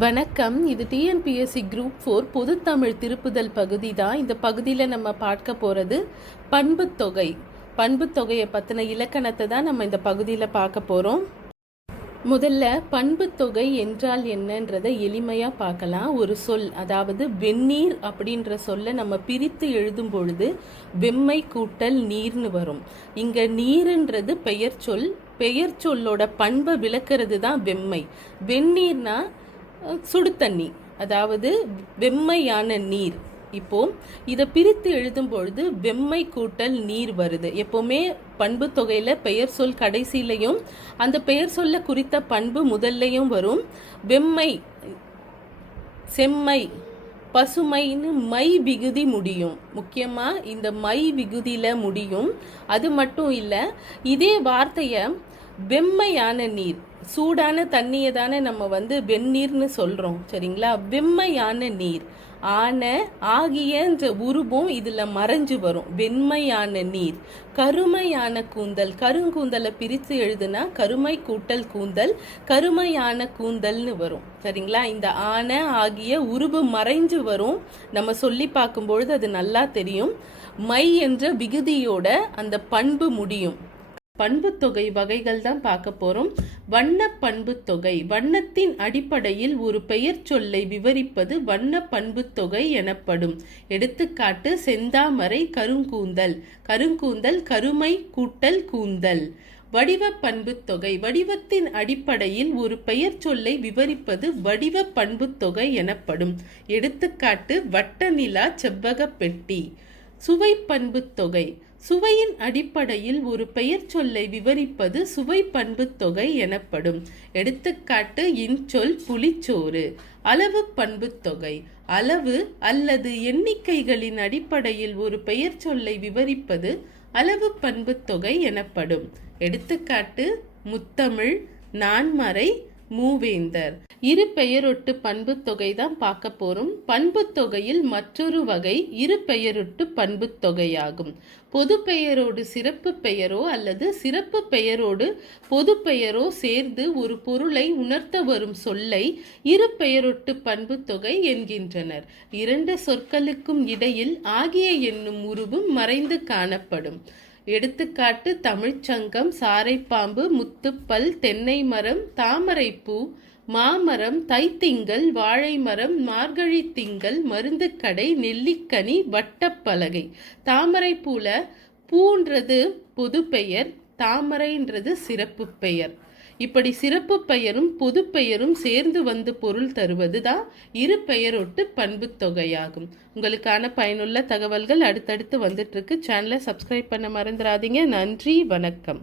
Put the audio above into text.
வணக்கம். இது TNPSC group four பொதுத்தமிழ் திருப்புதல் பகுதி தான் இந்த பகுதியில் நம்ம பார்க்க போகிறது பண்புத்தொகை பண்புத்தொகையை பற்றின இலக்கணத்தை தான் நம்ம இந்த பகுதியில் பார்க்க போகிறோம் முதல்ல பண்புத்தொகை என்றால் என்னன்றதை எளிமையாக பார்க்கலாம். ஒரு சொல் அதாவது வெந்நீர் அப்படின்ற சொல்லை நம்ம பிரித்து எழுதும் பொழுது வெம்மை கூட்டல் நீர்னு வரும். இங்கே நீருன்றது பெயர் சொல். பெயர் சொல்லோட பண்பை விளக்கிறது தான் வெம்மை. வெந்நீர்னா சுடு தண்ணி அதாவது வெம்மையான நீர். இப்போ இதை பிரித்து எழுதும் பொழுது வெம்மை கூட்டல் நீர் வருது. எப்போவுமே பண்பு தொகையில் பெயர் சொல் கடைசியிலையும் அந்த பெயர் சொல்ல குறித்த பண்பு முதல்லையும் வரும். வெம்மை செம்மை பசுமைன்னு மை விகுதி முடியும். முக்கியமாக இந்த மை விகுதியில் முடியும். அது மட்டும் இல்லை இதே வார்த்தையை வெம்மையான நீர் சூடான தண்ணியை தானே நம்ம வந்து வெந்நீர்னு சொல்கிறோம் சரிங்களா? வெம்மையான நீர். ஆன ஆகியன்ற உருவம் இதில் மறைஞ்சு வரும். வெண்மையான நீர். கருமையான கூந்தல். கருங்கூந்தலை பிரித்து எழுதுனா கருமை கூட்டல் கூந்தல் கருமையான கூந்தல்னு வரும் சரிங்களா? இந்த ஆன ஆகிய உருவு மறைஞ்சு வரும். நம்ம சொல்லி பார்க்கும்பொழுது அது நல்லா தெரியும். மை என்ற விகுதியோட அந்த பண்பு முடியும். பண்புத்தொகை வகைகள் தான் பார்க்க போகிறோம் வண்ண பண்புத்தொகை. வண்ணத்தின் அடிப்படையில் ஒரு பெயர் சொல்லை விவரிப்பது வண்ண பண்புத்தொகை எனப்படும். எடுத்துக்காட்டு செந்தாமரை கருங்கூந்தல். கருங்கூந்தல் கருமை கூட்டல் கூந்தல். வடிவ பண்புத்தொகை. வடிவத்தின் அடிப்படையில் ஒரு பெயர் சொல்லை விவரிப்பது வடிவ பண்புத்தொகை எனப்படும். எடுத்துக்காட்டு வட்ட நிலா செவ்வக பெட்டி. சுவை பண்புத்தொகை. சுவையின் அடிப்படையில் ஒரு பெயர் சொல்லை விவரிப்பது சுவை பண்புத் தொகை எனப்படும். எடுத்துக்காட்டு இன்சொல் புலிச்சோறு அளவு பண்புத் தொகை. அளவு அல்லது எண்ணிக்கைகளின் அடிப்படையில் ஒரு பெயர் சொல்லை விவரிப்பது அளவு பண்புத் தொகை எனப்படும். எடுத்துக்காட்டு முத்தமிழ் நான்மறை மூவேந்தர். இரு பெயரொட்டு பண்பு தொகை தான் பார்க்க போறோம். பண்பு தொகையில் மற்றொரு வகை இரு பெயரொட்டு பண்பு தொகையாகும். பொது பெயரோடு சிறப்பு பெயரோ அல்லது சிறப்பு பெயரோடு பொது பெயரோ சேர்ந்து ஒரு பொருளை உணர்த்த வரும் சொல்லை இரு பெயரொட்டு பண்பு தொகை என்கின்றனர். இரண்டு சொற்களுக்கும் இடையில் ஆகிய என்னும் உருவும் மறைந்து காணப்படும். எடுத்துக்காட்டு தமிழ்ச்சங்கம் சாரைப்பாம்பு முத்துப்பல் தென்னை மரம் தாமரைப்பூ மாமரம் தைத்திங்கள் வாழை மரம் மார்கழி திங்கள் மருந்துக்கடை நெல்லிக்கனி வட்டப்பலகை. தாமரைப்பூல பூன்றது பொது பெயர் தாமரைன்றது சிறப்பு பெயர். இப்படி சிறப்பு பெயரும் பொது பெயரும் சேர்ந்து வந்து பொருள் தருவது தான் இரு பெயரொட்டு பண்பு தொகையாகும். உங்களுக்கான பயனுள்ள தகவல்கள் அடுத்தடுத்து வந்துட்டு இருக்கு. சேனலை சப்ஸ்கிரைப் பண்ண மறந்துடாதீங்க. நன்றி வணக்கம்.